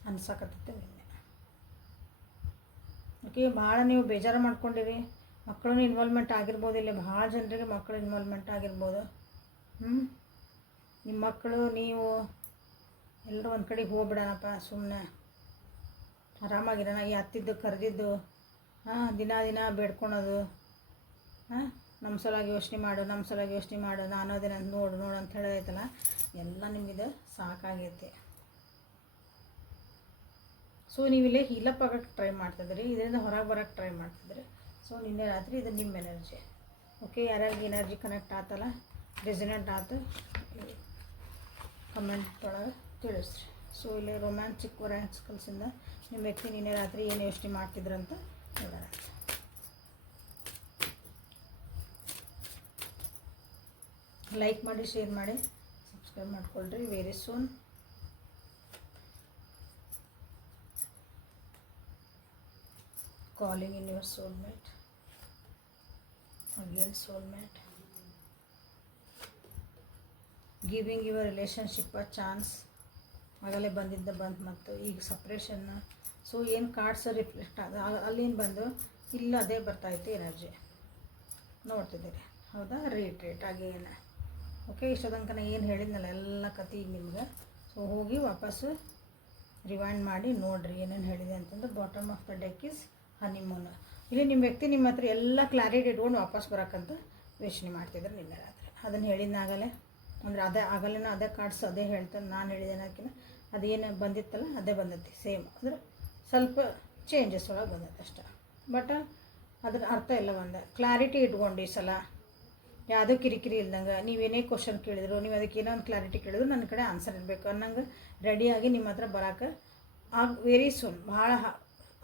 ಅನ್ಸಕತ್ತೈತೆ ನಿನ್ನೆ. ಓಕೆ, ಭಾಳ ನೀವು ಬೇಜಾರು ಮಾಡ್ಕೊಂಡಿರಿ. ಮಕ್ಕಳು ಇನ್ವಾಲ್ವ್ಮೆಂಟ್ ಆಗಿರ್ಬೋದು, ಇಲ್ಲಿ ಭಾಳ ಜನರಿಗೆ ಮಕ್ಕಳು ಇನ್ವಾಲ್ವ್ಮೆಂಟ್ ಆಗಿರ್ಬೋದು. ನಿಮ್ಮ ಮಕ್ಕಳು ನೀವು ಎಲ್ಲರೂ ಒಂದು ಕಡೆಗೆ ಹೋಗ್ಬಿಡೋಣಪ್ಪ, ಸುಮ್ಮನೆ ಆರಾಮಾಗಿರೋಣ. ಈ ಹತ್ತಿದ್ದು ಕರೆದಿದ್ದು ದಿನ ಬೇಡ್ಕೊಳೋದು, ನಮ್ಮ ಸಲಾಗಿ ಯೋಚನೆ ಮಾಡು, ನಾನು ಅದೇನ ನೋಡು ಅಂತ ಹೇಳೋದೈತಲ್ಲ, ಎಲ್ಲ ನಿಮಗಿದೆ ಸಾಕಾಗೈತಿ. ಸೊ ನೀವಿಲ್ಲೇ ಹೀಲಪ್ ಆಗೋಕ್ಕೆ ಟ್ರೈ ಮಾಡ್ತಿದ್ರಿ, ಇದರಿಂದ ಹೊರಗೆ ಬರೋಕ್ಕೆ ಟ್ರೈ ಮಾಡ್ತಿದ್ರಿ. ಸೊ ನಿನ್ನೆ ರಾತ್ರಿ ಇದು ನಿಮ್ಮ ಎನರ್ಜಿ. ಓಕೆ, ಯಾರ್ಯಾರಿಗೆ ಎನರ್ಜಿ ಕನೆಕ್ಟ್ ಆತಲ್ಲ, ರೆಸಿನೆಂಟ್ ಆಯ್ತು, ಕಮೆಂಟ್ ಒಳಗೆ ತಿಳಿಸ್ರಿ. ಸೊ ಇಲ್ಲಿ ರೊಮ್ಯಾನ್ಟಿಕ್ ಕಲ್ಸಿಂದ ನಿಮ್ಮ ವ್ಯಕ್ತಿ ನಿನ್ನೆ ರಾತ್ರಿ ಏನು ಯೋಚನೆ ಮಾಡ್ತಿದ್ರಂತ ನೋಡೋಣ. ಲೈಕ್ ಮಾಡಿ, ಶೇರ್ ಮಾಡಿ, ಸಬ್ಸ್ಕ್ರೈಬ್ ಮಾಡ್ಕೊಳ್ರಿ. Very soon calling in your soulmate, again soulmate, giving your relationship a chance. ಆಗಲೇ ಬಂದಿದ್ದ ಮತ್ತು ಈಗ ಸಪ್ರೇಷನ್. ಸೊ ಏನು ಕಾರ್ಡ್ಸ್ ರಿಫ್ಲೆಕ್ಟ್ ಅಲ್ಲೇನು ಬಂದು ಇಲ್ಲ ಅದೇ ಬರ್ತಾಯಿತ್ತು ಎನರ್ಜಿ ನೋಡ್ತಿದ್ದೀರಿ, ಹೌದಾ? ರೀಟ್ರೇಟ್ ಆಗೇನು. ಓಕೆ, ಇಷ್ಟೊಂದು ಏನು ಹೇಳಿದ್ನಲ್ಲ ಎಲ್ಲ ಕತೆ ಈಗ ನಿಮ್ಗೆ. ಸೊ ಹೋಗಿ ವಾಪಸ್ಸು ರಿವೈಂಡ್ ಮಾಡಿ ನೋಡಿರಿ ಏನೇನು ಹೇಳಿದೆ ಅಂತಂದ್ರೆ. Bottom of the deck is honeymoon. ಇಲ್ಲಿ ನಿಮ್ಮ ವ್ಯಕ್ತಿ ನಿಮ್ಮ ಹತ್ರ ಎಲ್ಲ ಕ್ಲಾರಿಟಿ ಇಟ್ಕೊಂಡು ವಾಪಸ್ ಬರೋಕ್ಕಂತ ಯೋಚನೆ ಮಾಡ್ತಿದ್ರು ನಿನ್ನೆ ರಾತ್ರಿ. ಅದನ್ನು ಹೇಳಿದ್ನಾಗಲೇ ಅಂದರೆ ಅದೇ ಕಾರ್ಡ್ಸ್ ಅದೇ ಹೇಳ್ತಾನೆ. ನಾನು ಹೇಳಿದ್ದೇನಕ್ಕಿಂತ ಅದೇನು ಬಂದಿತ್ತಲ್ಲ ಅದೇ ಬಂದೈತಿ ಸೇಮ್, ಅಂದರೆ ಸ್ವಲ್ಪ ಚೇಂಜಸ್ ಒಳಗೆ ಬಂದೈತೆ ಅಷ್ಟೆ. ಬಟ್ ಅದ್ರ ಅರ್ಥ ಎಲ್ಲ ಒಂದೇ. ಕ್ಲಾರಿಟಿ ಇಟ್ಕೊಂಡು ಈ ಸಲ ಯಾವುದೋ ಕಿರಿಕಿರಿ ಇಲ್ದಂಗೆ ನೀವೇನೇ ಕ್ವಶನ್ ಕೇಳಿದ್ರು, ನೀವು ಅದಕ್ಕೆ ಏನೋ ಒಂದು ಕ್ಲಾರಿಟಿ ಕೇಳಿದ್ರು ನನ್ನ ಕಡೆ ಆನ್ಸರ್ ಇರಬೇಕು ಅನ್ನಂಗೆ ರೆಡಿಯಾಗಿ ನಿಮ್ಮ ಹತ್ರ ಬರೋಕೆ ವೆರಿ ಸೂನ್, ಭಾಳ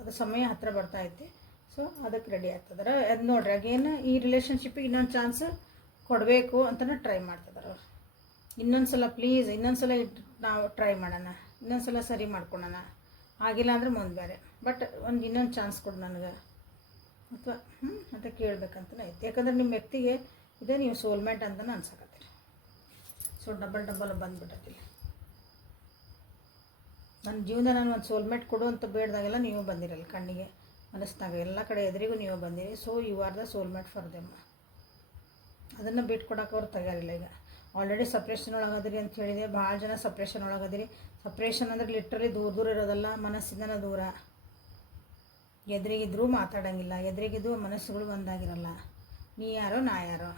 ಅದು ಸಮಯ ಹತ್ತಿರ ಬರ್ತಾಯಿತ್ತು. ಸೊ ಅದಕ್ಕೆ ರೆಡಿ ಆಗ್ತದಾರೆ. ಅದು ನೋಡ್ರಿ, ಅಗೇನು ಈ ರಿಲೇಷನ್ಶಿಪ್ಪಿಗೆ ಇನ್ನೊಂದು ಚಾನ್ಸ್ ಕೊಡಬೇಕು ಅಂತಲೇ ಟ್ರೈ ಮಾಡ್ತಿದ್ದಾರೆ ಅವ್ರು. ಇನ್ನೊಂದು ಸಲ ಪ್ಲೀಸ್, ಇನ್ನೊಂದು ಸಲ ನಾವು ಟ್ರೈ ಮಾಡೋಣ, ಇನ್ನೊಂದು ಸಲ ಸರಿ ಮಾಡ್ಕೊಳೋಣ, ಆಗಿಲ್ಲ ಅಂದರೆ ಮುಂದೆ ಬೇರೆ, ಬಟ್ ಇನ್ನೊಂದು ಚಾನ್ಸ್ ಕೊಡು ನನಗೆ ಅಥವಾ ಅಂತ ಕೇಳಬೇಕಂತಲೇ ಐತೆ. ಯಾಕಂದ್ರೆ ನಿಮ್ಮ ವ್ಯಕ್ತಿಗೆ ಇದೇ ನೀವು ಸೋಲ್ಮೇಟ್ ಅಂತಲೇ ಅನ್ಸಕತ್ತೀರಿ. So double ಬಂದುಬಿಟ್ಟತಿಲ್ಲ. ನನ್ನ ಜೀವನ ನಾನು ಒಂದು ಸೋಲ್ಮೇಟ್ ಕೊಡು ಅಂತ ಬೇಡ್ದಾಗೆಲ್ಲ ನೀವು ಬಂದಿರಲ್ಲ, ಕಣ್ಣಿಗೆ ಮನಸ್ಸಿನಾಗ ಎಲ್ಲ ಕಡೆ ಎದುರಿಗೂ ನೀವು ಬಂದಿರಿ. So you are the soulmate for them. ಅದನ್ನು ಬಿಟ್ಕೊಡೋಕೆ ಅವ್ರು ತಯಾರಿಲ್ಲ. ಈಗ ಆಲ್ರೆಡಿ ಸಪ್ರೇಷನ್ ಒಳಗದಿರಿ ಅಂತ ಹೇಳಿದೆ, ಭಾಳ ಜನ ಸಪ್ರೇಷನ್ ಒಳಗದಿರಿ. ಸಪ್ರೇಷನ್ ಅಂದರೆ ಲಿಟ್ರಲಿ ದೂರ ಇರೋದಲ್ಲ, ಮನಸ್ಸಿಂದನೇ ದೂರ. ಎದುರಿಗಿದ್ರೂ ಮಾತಾಡೋಂಗಿಲ್ಲ, ಎದುರಿಗಿದ್ದು ಮನಸ್ಸುಗಳು ಒಂದಾಗಿರಲ್ಲ. ನೀ ಯಾರೋ ನಾ ಯಾರೋ,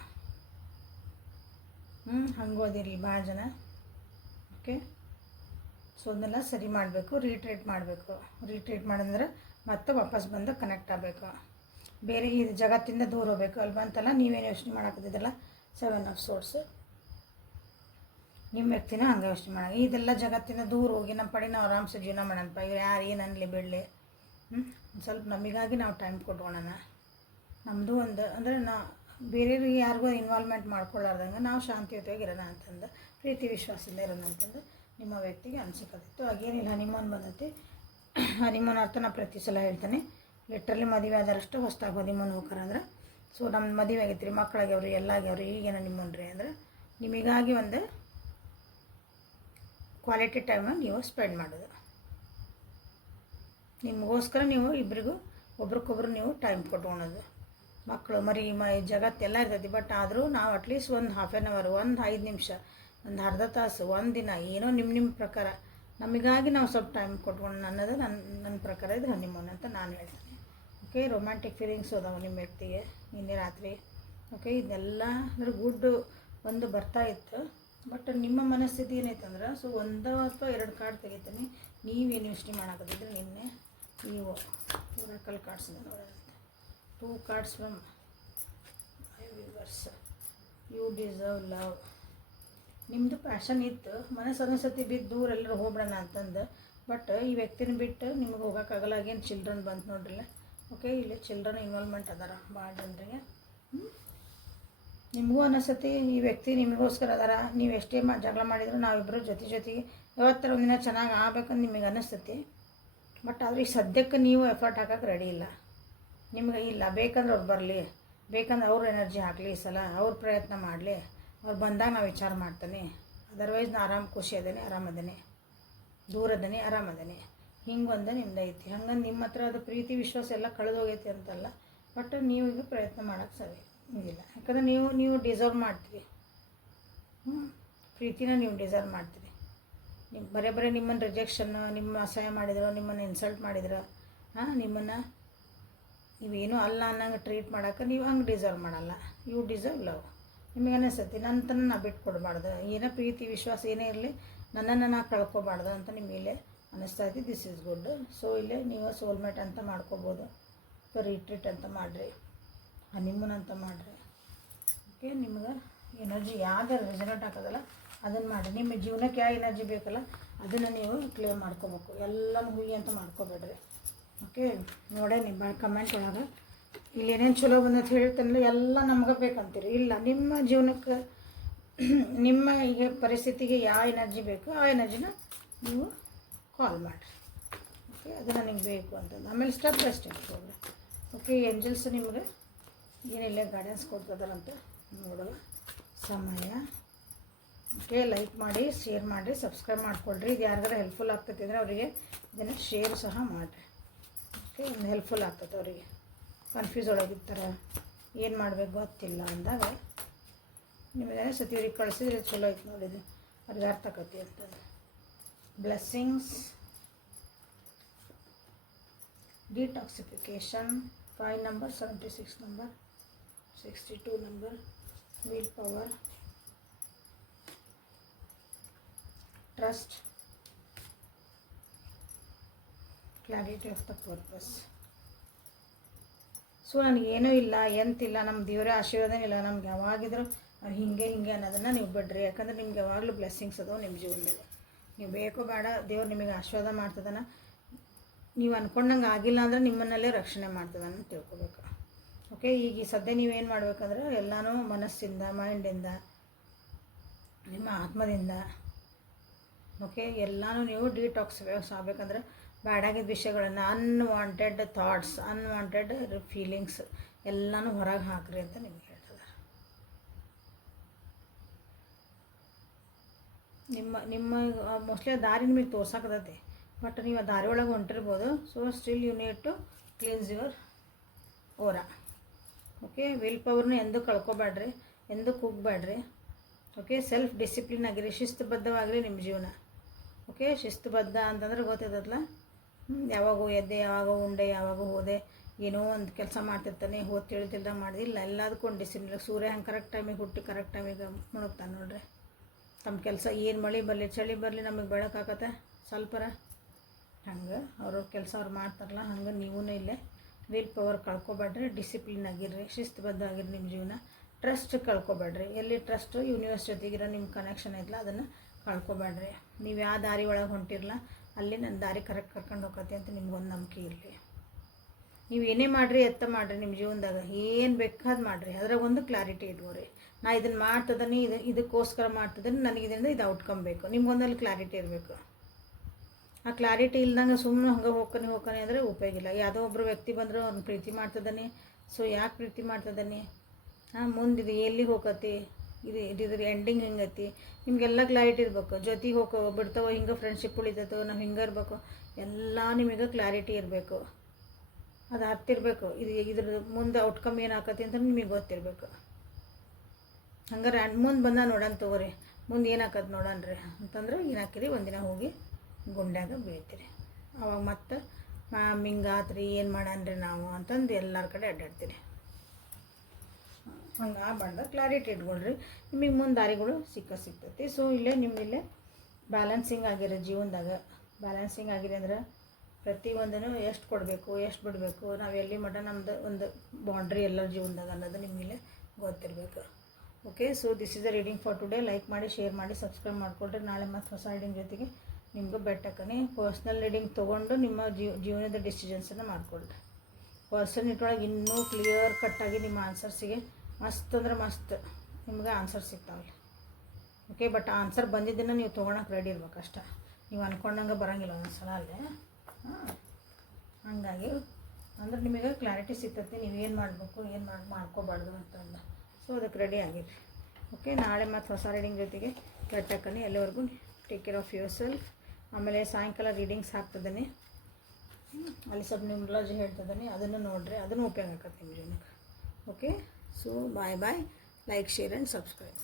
ಹಂಗೋದಿರಲಿ ಭಾಳ ಜನ. ಓಕೆ, ಸೊ ಅದನ್ನೆಲ್ಲ ಸರಿ ಮಾಡಬೇಕು, ರೀಟ್ರೀಟ್ ಮಾಡಬೇಕು. ರೀಟ್ರೀಟ್ ಮಾಡಿದ್ರೆ ಮತ್ತೆ ವಾಪಸ್ ಬಂದು ಕನೆಕ್ಟ್ ಆಗಬೇಕು, ಬೇರೆ ಈ ಜಗತ್ತಿಂದ ದೂರ ಹೋಗ್ಬೇಕು ಅಲ್ವಾ ಅಂತಲ್ಲ. ನೀವೇನು ಯೋಚನೆ ಮಾಡೋಕ್ಕಿದ್ದಲ್ಲ 7 ಆಫ್ ಸೋರ್ಸ್. ನಿಮ್ಮ ವ್ಯಕ್ತಿನ ಹಂಗೆ ಯೋಚನೆ ಮಾಡೋಣ. ಇದೆಲ್ಲ ಜಗತ್ತಿಂದ ದೂರ ಹೋಗಿ ನಮ್ಮ ಪಡಿ ನಾವು ಆರಾಮ್ಸೆ ಜೀವನ ಮಾಡೋಣಪ್ಪ. ಇವ್ರು ಯಾರು ಏನು ಅನ್ನಲಿ ಬಿಡಲಿ, ಸ್ವಲ್ಪ ನಮಗಾಗಿ ನಾವು ಟೈಮ್ ಕೊಟ್ಕೊಳ್ಳೋಣ. ನಮ್ಮದು ಒಂದು ಅಂದರೆ ಬೇರೆಯವ್ರಿಗೆ ಯಾರಿಗೂ ಇನ್ವಾಲ್ವ್ಮೆಂಟ್ ಮಾಡ್ಕೊಳ್ಳಾರ್ದಂಗೆ ನಾವು ಶಾಂತಿಯುತವಾಗಿರೋಣ ಅಂತಂದು, ಪ್ರೀತಿ ವಿಶ್ವಾಸದಿಂದ ಇರೋಣ ಅಂತಂದು ನಿಮ್ಮ ವ್ಯಕ್ತಿಗೆ ಅನಿಸಿಕತ್ತಿತ್ತು. ಹಾಗೇನಿಲ್ಲ, ಹನಿಮೂನ್ ಬಂದೈತಿ. ಹನಿಮೂನ್ ಅರ್ಥ ನಾನು ಪ್ರತಿ ಸಲ ಹೇಳ್ತೇನೆ, ಲಿಟ್ರಲಿ ಮದುವೆ ಆದರಷ್ಟು ಹೊಸ್ದಾಗಿ ಹನಿಮೂನ್ ಹೋಗ್ತಾರೆ ಅಂದ್ರೆ. ಸೊ ನಮ್ಮ ಮದುವೆ ಆಗೈತೆ ರೀ, ಮಕ್ಕಳಾಗ್ಯವ್ರಿ, ಎಲ್ಲ ಆಗ್ಯಾವ್ರಿ, ಈಗೇನು ಹನಿಮೂನ್ ರೀ ಅಂದ್ರೆ ನಿಮಗಾಗಿ ಒಂದು ಕ್ವಾಲಿಟಿ ಟೈಮನ್ನು ನೀವು ಸ್ಪೆಂಡ್ ಮಾಡೋದು. ನಿಮಗೋಸ್ಕರ ನೀವು ಇಬ್ಬರಿಗೂ ಒಬ್ರಿಗೊಬ್ರು ನೀವು ಟೈಮ್ ಕೊಟ್ಕೊಳೋದು. ಮಕ್ಕಳು ಮರಿ ಜಗತ್ತೆಲ್ಲ ಇರ್ತೈತಿ, ಬಟ್ ಆದರೂ ನಾವು ಅಟ್ಲೀಸ್ಟ್ ಒಂದು ಹಾಫ್ ಆನ್ ಅವರ್, ಒಂದು 5 ನಿಮಿಷ, ಒಂದು ಅರ್ಧ ತಾಸು, ಒಂದು ದಿನ, ಏನೋ ನಿಮ್ಮ ಪ್ರಕಾರ ನಮಗಾಗಿ ನಾವು ಸ್ವಲ್ಪ ಟೈಮ್ ಕೊಟ್ಕೊಂಡು ಅನ್ನೋದು ನನ್ನ ಪ್ರಕಾರ ಇದು ಹನಿಮೂನ್ ಅಂತ ನಾನು ಹೇಳ್ತೀನಿ. ಓಕೆ, ರೊಮ್ಯಾಂಟಿಕ್ ಫೀಲಿಂಗ್ಸ್ ಅದಾವೆ ನಿಮ್ಮ ವ್ಯಕ್ತಿಗೆ ನಿನ್ನೆ ರಾತ್ರಿ. ಓಕೆ, ಇದೆಲ್ಲ ಅಂದ್ರೆ ಗುಡ್ ಒಂದು ಬರ್ತಾ ಇತ್ತು. ಬಟ್ ನಿಮ್ಮ ಮನಸ್ಥಿತಿ ಏನೈತಂದ್ರೆ, ಸೊ 1 ಅಥವಾ 2 ಕಾರ್ಡ್ ತೆಗಿತೀನಿ. ನೀವೇನು ಯೋಚನೆ ಮಾಡೋದಿದ್ರೆ ನಿನ್ನೆ ನೀವು ಒರಾಕಲ್ ಕಾರ್ಡ್ಸ್ನ ನೋಡೋದಂತೆ. 2 cards from my viewers. You deserve love. ನಿಮ್ಮದು ಪ್ಯಾಷನ್ ಇತ್ತು, ಮನಸ್ಸು ಅನಿಸತಿ ಬಿದ್ದು ದೂರ ಎಲ್ಲರೂ ಹೋಗ್ಬಿಡೋಣ ಅಂತಂದು. ಬಟ್ ಈ ವ್ಯಕ್ತಿನ ಬಿಟ್ಟು ನಿಮಗೆ ಹೋಗೋಕ್ಕಾಗಲ್ಲ. ಆಗೇನು ಚಿಲ್ಡ್ರನ್ ಬಂತು ನೋಡ್ರಿಲ್ಲ, ಓಕೆ. ಇಲ್ಲಿ ಚಿಲ್ಡ್ರನ್ ಇನ್ವಾಲ್ವ್ಮೆಂಟ್ ಅದಾರ ಭಾಳ ಜನರಿಗೆ. ನಿಮಗೂ ಅನಿಸ್ತತಿ ಈ ವ್ಯಕ್ತಿ ನಿಮಗೋಸ್ಕರ ಅದಾರ, ನೀವು ಎಷ್ಟೇ ಜಗಳ ಮಾಡಿದ್ರು ನಾವಿಬ್ಬರು ಜೊತೆಗೆ ಯಾವತ್ತರ ಒಂದಿನ ಚೆನ್ನಾಗಿ ಆಗ್ಬೇಕಂತ ನಿಮಗೆ ಅನ್ನಿಸ್ತತಿ. ಬಟ್ ಆದರೆ ಈ ಸದ್ಯಕ್ಕೆ ನೀವು ಎಫರ್ಟ್ ಹಾಕೋಕ್ಕೆ ರೆಡಿ ಇಲ್ಲ. ನಿಮ್ಗೆ ಇಲ್ಲ ಬೇಕಂದ್ರೆ ಅವ್ರು ಬರಲಿ, ಬೇಕಂದ್ರೆ ಅವ್ರ ಎನರ್ಜಿ ಹಾಕಲಿ, ಈ ಸಲ ಅವ್ರ ಪ್ರಯತ್ನ ಮಾಡಲಿ, ಅವ್ರು ಬಂದಾಗ ನಾವು ವಿಚಾರ ಮಾಡ್ತಾನೆ. ಅದರ್ವೈಸ್ ನಾ ಆರಾಮ್ ಖುಷಿ ಅದೇನೆ, ಆರಾಮದೇನೆ, ದೂರ ಅದೇನೆ, ಆರಾಮದೇನೆ. ಹಿಂಗೆ ಒಂದು ನಿಮ್ದು ಐತಿ. ಹಂಗೆ ನಿಮ್ಮ ಹತ್ರ ಅದು ಪ್ರೀತಿ ವಿಶ್ವಾಸ ಎಲ್ಲ ಕಳೆದೋಗೈತಿ ಅಂತಲ್ಲ, ಬಟ್ ನೀವು ಈಗ ಪ್ರಯತ್ನ ಮಾಡೋಕ್ಕೆ ಸರಿ ಇಲ್ಲ. ಯಾಕಂದ್ರೆ ನೀವು ಡಿಸರ್ವ್ ಮಾಡ್ತೀರಿ. ಪ್ರೀತಿನ ನೀವು ಡಿಸರ್ವ್ ಮಾಡ್ತೀರಿ. ನಿಮ್ಮ ಬರೇ ನಿಮ್ಮನ್ನು ರಿಜೆಕ್ಷನ್ನು, ನಿಮ್ಮ ಅಸಹ್ಯ ಮಾಡಿದ್ರು, ನಿಮ್ಮನ್ನು ಇನ್ಸಲ್ಟ್ ಮಾಡಿದ್ರು, ನಿಮ್ಮನ್ನು ನೀವೇನೂ ಅಲ್ಲ ಅನ್ನಂಗೆ ಟ್ರೀಟ್ ಮಾಡೋಕೆ ನೀವು ಹಂಗೆ ಡಿಸರ್ವ್ ಮಾಡಲ್ಲ. You deserve love. ನಿಮಗೆ ಅನಿಸ್ತತಿ ನನ್ನ ತನ ನಾ ಬಿಟ್ಕೊಡ್ಬಾರ್ದು, ಏನೋ ಪ್ರೀತಿ ವಿಶ್ವಾಸ ಏನೇ ಇರಲಿ ನನ್ನನ್ನು ನಾ ಕಳ್ಕೊಬಾರ್ದು ಅಂತ ನಿಮಗೆ ಇಲ್ಲೇ ಅನ್ನಿಸ್ತೈತಿ. This is good. ಸೊ ಇಲ್ಲೇ ನೀವು ಸೋಲ್ಮೇಟ್ ಅಂತ ಮಾಡ್ಕೋಬೋದು, ರಿಟ್ರೀಟ್ ಅಂತ ಮಾಡಿರಿ, ಹನಿಮೂನ್ ಅಂತ ಮಾಡಿರಿ. ಓಕೆ. ನಿಮ್ಗೆ ಎನರ್ಜಿ ಯಾವ್ದು ರೆಸನೇಟ್ ಆಗೋದಲ್ಲ ಅದನ್ನು ಮಾಡಿ. ನಿಮ್ಮ ಜೀವನಕ್ಕೆ ಯಾವ ಎನರ್ಜಿ ಬೇಕಲ್ಲ ಅದನ್ನು ನೀವು ಕ್ಲಿಯರ್ ಮಾಡ್ಕೋಬೇಕು. ಎಲ್ಲನೂ ಹುಯಿ ಅಂತ ಮಾಡ್ಕೋಬೇಡ್ರಿ. ಓಕೆ. ನೋಡೇ ನಿಮ್ಮ ಕಮೆಂಟ್ ಒಳಗೆ ಇಲ್ಲಿ ಏನೇನು ಚಲೋ ಬಂದದ್ದು ಹೇಳ್ತಾನಲ್ಲ ಎಲ್ಲ ನಮ್ಗೆ ಬೇಕಂತೀರಿ. ಇಲ್ಲ, ನಿಮ್ಮ ಜೀವನಕ್ಕೆ ನಿಮ್ಮ ಈಗ ಪರಿಸ್ಥಿತಿಗೆ ಯಾವ ಎನರ್ಜಿ ಬೇಕು ಆ ಎನರ್ಜಿನ ನೀವು ಕಾಲ್ ಮಾಡಿರಿ. ಓಕೆ. ಅದು ನನಗೆ ಬೇಕು ಅಂತಂದು ಆಮೇಲೆ ಸ್ಟೆಪ್ ಬೈ ಸ್ಟೆಪ್ ಹೋಗ್ರಿ. ಓಕೆ. ಏಂಜಲ್ಸ್ ನಿಮಗೆ ಏನಿಲ್ಲ ಗೈಡೆನ್ಸ್ ಕೊಡ್ತದಾರಂತ ನೋಡುವ ಸಮಯ. ಓಕೆ. ಲೈಕ್ ಮಾಡಿ, ಶೇರ್ ಮಾಡಿರಿ, ಸಬ್ಸ್ಕ್ರೈಬ್ ಮಾಡಿಕೊಡ್ರಿ. ಇದು ಯಾರಿಗಾರ ಹೆಲ್ಪ್ಫುಲ್ ಆಗ್ತೈತಿ ಅಂದರೆ ಅವರಿಗೆ ಇದನ್ನು ಶೇರ್ ಸಹ ಮಾಡಿರಿ. ಓಕೆ. ಒಂದು ಹೆಲ್ಪ್ಫುಲ್ ಆಗ್ತದೆ ಅವರಿಗೆ. ಕನ್ಫ್ಯೂಸ್ ಒಳಗಿರ್ತಾರೆ, ಏನು ಮಾಡಬೇಕು ಗೊತ್ತಿಲ್ಲ ಅಂದಾಗ ನಿಮಗೆ ಸತಿ ಇವ್ರಿಗೆ ಕಳಿಸಿದ್ರೆ ಚಲೋ ಐತೆ ನೋಡಿದ್ದು, ಅವ್ರಿಗೆ ಅರ್ಥ ಆಕತಿ ಅಂತಂದು. Blessings, detoxification, 5 number, 76 number, 62 number, will power, trust, clarity of the purpose. So ನನಗೇನೂ ಇಲ್ಲ, ಎಂತಿಲ್ಲ, ನಮ್ಮ ದೇವರ ಆಶೀರ್ವಾದನೇ ಇಲ್ಲ, ನಮ್ಗೆ ಯಾವಾಗಿದ್ರು ಹಿಂಗೆ ಅನ್ನೋದನ್ನು ನೀವು ಬಿಡ್ರಿ. ಯಾಕಂದ್ರೆ ನಿಮ್ಗೆ ಯಾವಾಗಲೂ ಬ್ಲೆಸ್ಸಿಂಗ್ಸ್ ಅದಾವೆ ನಿಮ್ಮ ಜೀವನದಾಗ. ನೀವು ಬೇಕೋ ಬೇಡ ದೇವ್ರು ನಿಮಗೆ ಆಶೀರ್ವಾದ ಮಾಡ್ತದನ. ನೀವು ಅಂದ್ಕೊಂಡಂಗೆ ಆಗಿಲ್ಲ ಅಂದ್ರೆ ನಿಮ್ಮನ್ನಲ್ಲೇ ರಕ್ಷಣೆ ಮಾಡ್ತದನ್ನ ತಿಳ್ಕೊಬೇಕು. ಓಕೆ. ಈಗ ಈ ಸದ್ಯ ನೀವೇನು ಮಾಡ್ಬೇಕಂದ್ರೆ ಎಲ್ಲನೂ ಮನಸ್ಸಿಂದ, ಮೈಂಡಿಂದ, ನಿಮ್ಮ ಆತ್ಮದಿಂದ, ಓಕೆ, ಎಲ್ಲನೂ ನೀವು ಡಿಟಾಕ್ಸ್ ಆಗಬೇಕಂದ್ರೆ ಬ್ಯಾಡಾಗಿದ್ದ ವಿಷಯಗಳನ್ನು, ಅನ್ವಾಂಟೆಡ್ ಥಾಟ್ಸ್, ಅನ್ವಾಂಟೆಡ್ ಫೀಲಿಂಗ್ಸ್ ಎಲ್ಲನೂ ಹೊರಗೆ ಹಾಕ್ರಿ ಅಂತ ನಿಮ್ಗೆ ಹೇಳ್ತದೆ. ನಿಮ್ಮ ಮೋಸ್ಟ್ಲಿ ಆ ದಾರಿ ನಿಮಗೆ ತೋರ್ಸಾಕತೈತಿ, ಬಟ್ ನೀವು ಆ ದಾರಿ ಒಳಗೆ ಹೊಂಟಿರ್ಬೋದು. So still you need to cleanse your aura. Okay. Will ಪವರ್ನ ಎಂದೂ ಕಳ್ಕೊಬೇಡ್ರಿ, ಎಂದೂ ಕುಗ್ಬೇಡ್ರಿ. ಓಕೆ. ಸೆಲ್ಫ್ ಡಿಸಿಪ್ಲಿನ್ ಆಗಿರಿ, ಶಿಸ್ತುಬದ್ಧವಾಗಿರಿ ನಿಮ್ಮ ಜೀವನ. ಓಕೆ. ಶಿಸ್ತುಬದ್ಧ ಅಂತಂದ್ರೆ ಗೊತ್ತಿದ್ದಲ್ಲ, ಯಾವಾಗ ಎದ್ದೆ, ಯಾವಾಗ ಉಂಡೆ, ಯಾವಾಗ ಹೋದೆ, ಏನೋ ಒಂದು ಕೆಲಸ ಮಾಡ್ತಿರ್ತಾನೆ, ಹೋದ್ ತಿಳಿದಿಲ್ಲ ಮಾಡಿದಿಲ್ಲ, ಎಲ್ಲದಕ್ಕೂ ಒಂದು ಡಿಸಿಪ್ಲಿನ್. ಸೂರ್ಯ ಹಂಗೆ ಕರೆಕ್ಟ್ ಟೈಮಿಗೆ ಹುಟ್ಟಿ ಕರೆಕ್ಟ್ ಟೈಮಿಗೆ ಮುಳುಗ್ತಾನೆ ನೋಡ್ರಿ. ತಮ್ಮ ಕೆಲಸ ಏನು ಮಳೆ ಬರಲಿ ಚಳಿ ಬರಲಿ ನಮಗೆ ಬೆಳಕಾಕತ್ತೆ ಸ್ವಲ್ಪರ, ಹಂಗೆ ಅವ್ರವ್ರ ಕೆಲಸ ಅವ್ರು ಮಾಡ್ತಾರಲ್ಲ ಹಂಗೆ ನೀವೂ ಇಲ್ಲೇ ವಿಲ್ ಪವರ್ ಕಳ್ಕೊಬೇಡ್ರಿ, ಡಿಸಿಪ್ಲಿನ್ ಆಗಿರ್ರಿ, ಶಿಸ್ತುಬದ್ಧ ಆಗಿರಿ ನಿಮ್ಮ ಜೀವನ. ಟ್ರಸ್ಟ್ ಕಳ್ಕೊಬೇಡ್ರಿ. ಎಲ್ಲಿ ಟ್ರಸ್ಟು ಯೂನಿವರ್ಸ್ ಜೊತೆಗಿರೋ ನಿಮ್ಮ ಕನೆಕ್ಷನ್ ಐತಲ್ಲ ಅದನ್ನು ಕಳ್ಕೊಬೇಡ್ರಿ. ನೀವು ಯಾವ ದಾರಿ ಒಳಗೆ ಹೊಂಟಿರಲ್ಲ ಅಲ್ಲಿ ನನ್ನ ದಾರಿ ಕರೆಕ್ಟ್ ಕರ್ಕೊಂಡು ಹೋಗತ್ತೆ ಅಂತ ನಿಮ್ಗೊಂದು ನಂಬಿಕೆ ಇರಲಿ. ನೀವು ಏನೇ ಮಾಡಿರಿ ಎತ್ತ ಮಾಡಿರಿ ನಿಮ್ಮ ಜೀವನದಾಗ ಏನು ಬೇಕಾದ್ ಮಾಡಿರಿ, ಅದ್ರಾಗ ಒಂದು ಕ್ಲಾರಿಟಿ ಇಟ್ಕೋರಿ. ನಾ ಇದನ್ನು ಮಾಡ್ತದನಿ, ಇದಕ್ಕೋಸ್ಕರ ಮಾಡ್ತದನಿ, ನನಗೆ ಇದರಿಂದ ಇದು ಔಟ್ಕಮ್ ಬೇಕು, ನಿಮ್ಗೊಂದಲ್ಲಿ ಕ್ಲಾರಿಟಿ ಇರಬೇಕು. ಆ ಕ್ಲಾರಿಟಿ ಇಲ್ದಂಗೆ ಸುಮ್ಮನೆ ಹಂಗೆ ಹೋಗ್ತಾನೆ ಅಂದರೆ ಉಪಯೋಗ ಇಲ್ಲ. ಯಾವುದೋ ಒಬ್ಬರು ವ್ಯಕ್ತಿ ಬಂದರು ಅವ್ರನ್ನ ಪ್ರೀತಿ ಮಾಡ್ತದಾನೆ, ಸೊ ಯಾಕೆ ಪ್ರೀತಿ ಮಾಡ್ತದಾನೆ, ಮುಂದೆ ಇದು ಎಲ್ಲಿಗೆ ಹೋಗತಿ, ಇದ್ರ ಎಂಡಿಂಗ್ ಹಿಂಗೈತಿ, ನಿಮಗೆಲ್ಲ ಕ್ಲಾರಿಟಿ ಇರಬೇಕು. ಜೊತೆಗೆ ಬಿಡ್ತಾವೋ, ಹಿಂಗೆ ಫ್ರೆಂಡ್ಶಿಪ್ ಉಳಿತೈತೋ, ನಾವು ಹಿಂಗೆ ಇರಬೇಕು, ಎಲ್ಲ ನಿಮಗೆ ಕ್ಲಾರಿಟಿ ಇರಬೇಕು. ಅದು ಹತ್ತಿರಬೇಕು. ಇದ್ರ ಮುಂದೆ ಔಟ್ಕಮ್ ಏನಾಕತಿ ಅಂತ ನಿಮಗೆ ಗೊತ್ತಿರಬೇಕು. ಹಂಗಾರೆ ಮುಂದೆ ಬಂದ ನೋಡೋಣ ತಗೋರಿ, ಮುಂದೆ ಏನಾಕತ್ತೆ ನೋಡೋಣ್ರಿ ಅಂತಂದ್ರೆ ಏನಾಕಿರಿ, ಒಂದಿನ ಹೋಗಿ ಗುಂಡ್ಯಾಗ ಬೀಳ್ತೀರಿ. ಅವಾಗ ಮತ್ತೆ ಮಿಂಗಾತ್ರಿ ಏನು ಮಾಡಣ್ರಿ ನಾವು ಅಂತಂದು ಎಲ್ಲರ ಕಡೆ ಅಡ್ಡಾಡ್ತೀರಿ. ಹಂಗೆ ಆಗಬಾರ್ದು. ಕ್ಲಾರಿಟಿ ಇಟ್ಕೊಳ್ರಿ, ನಿಮಗೆ ಮುಂದೆ ದಾರಿಗಳು ಸಿಗ್ತೈತಿ. ಸೊ ಇಲ್ಲೇ ನಿಮ್ಮಿಲ್ಲೇ ಬ್ಯಾಲೆನ್ಸಿಂಗ್ ಆಗಿರೋ ಜೀವನದಾಗ ಬ್ಯಾಲೆನ್ಸಿಂಗ್ ಆಗಿದೆ ಅಂದ್ರೆ ಪ್ರತಿಯೊಂದೂ ಎಷ್ಟು ಕೊಡಬೇಕು, ಎಷ್ಟು ಬಿಡಬೇಕು, ನಾವು ಎಲ್ಲಿ ಮಟ್ಟ ನಮ್ಮದು ಒಂದು ಬೌಂಡ್ರಿ ಎಲ್ಲರ ಜೀವನದಾಗ ಅನ್ನೋದು ನಿಮಗಿಲ್ಲೇ ಗೊತ್ತಿರಬೇಕು. Okay. So this is the reading for today. Like ಮಾಡಿ, ಶೇರ್ ಮಾಡಿ, ಸಬ್ಸ್ಕ್ರೈಬ್ ಮಾಡಿಕೊಡ್ರಿ. ನಾಳೆ ಮತ್ತು ಹೊಸ ರೀಡಿಂಗ್ ಜೊತೆಗೆ ನಿಮಗೂ ಬೆಟ್ಟಕ್ಕನೆ ಪರ್ಸ್ನಲ್ ರೀಡಿಂಗ್ ತೊಗೊಂಡು ನಿಮ್ಮ ಜೀವನದ ಡಿಸಿಷನ್ಸನ್ನು ಮಾಡಿಕೊಡ್ರಿ. ಪರ್ಸನ್ ಇಟ್ಟೊಳಗೆ ಇನ್ನೂ ಕ್ಲಿಯರ್ ಕಟ್ಟಾಗಿ ನಿಮ್ಮ ಆನ್ಸರ್ಸಿಗೆ ಮಸ್ತ್ ಅಂದ್ರೆ ಮಸ್ತ್ ನಿಮ್ಗೆ ಆನ್ಸರ್ ಸಿಗ್ತಾವಲ್ಲ. ಓಕೆ, ಬಟ್ ಆನ್ಸರ್ ಬಂದಿದ್ದನ್ನು ನೀವು ತೊಗೊಳಕ್ಕೆ ರೆಡಿ ಇರ್ಬೇಕು ಅಷ್ಟೇ. ನೀವು ಅಂದ್ಕೊಂಡಂಗೆ ಬರೋಂಗಿಲ್ಲ ಒಂದೊಂದು ಅಲ್ಲೇ. ಹಾಗಾಗಿ ಅಂದ್ರೆ ನಿಮಗೆ ಕ್ಲಾರಿಟಿ ಸಿಗ್ತೈತಿ ನೀವು ಏನು ಮಾಡಬೇಕು ಏನು ಮಾಡ್ಕೋಬಾರ್ದು ಅಂತಂದು. ಸೊ ಅದಕ್ಕೆ ರೆಡಿ ಆಗಿರಿ. ಓಕೆ, ನಾಳೆ ಮತ್ತು ಹೊಸ ರೀಡಿಂಗ್ ಜೊತೆಗೆ ಕಟ್ಟಕ್ಕನಿ. ಎಲ್ಲಿವರೆಗೂ take care of your self. ಆಮೇಲೆ ಸಾಯಂಕಾಲ ರೀಡಿಂಗ್ಸ್ ಹಾಕ್ತಿದ್ದೀನಿ, ಅಲ್ಲಿ ಸ್ವಲ್ಪ ನ್ಯೂಮರಾಲಜಿ ಹೇಳ್ತಿದ್ದೀನಿ, ಅದನ್ನು ನೋಡಿರಿ, ಅದನ್ನು ಉಪಯೋಗ ಆಗತ್ತೆ ನಿಮ್ಮ ಜೀವನಕ್ಕೆ. Okay, so bye bye. Like, share and subscribe.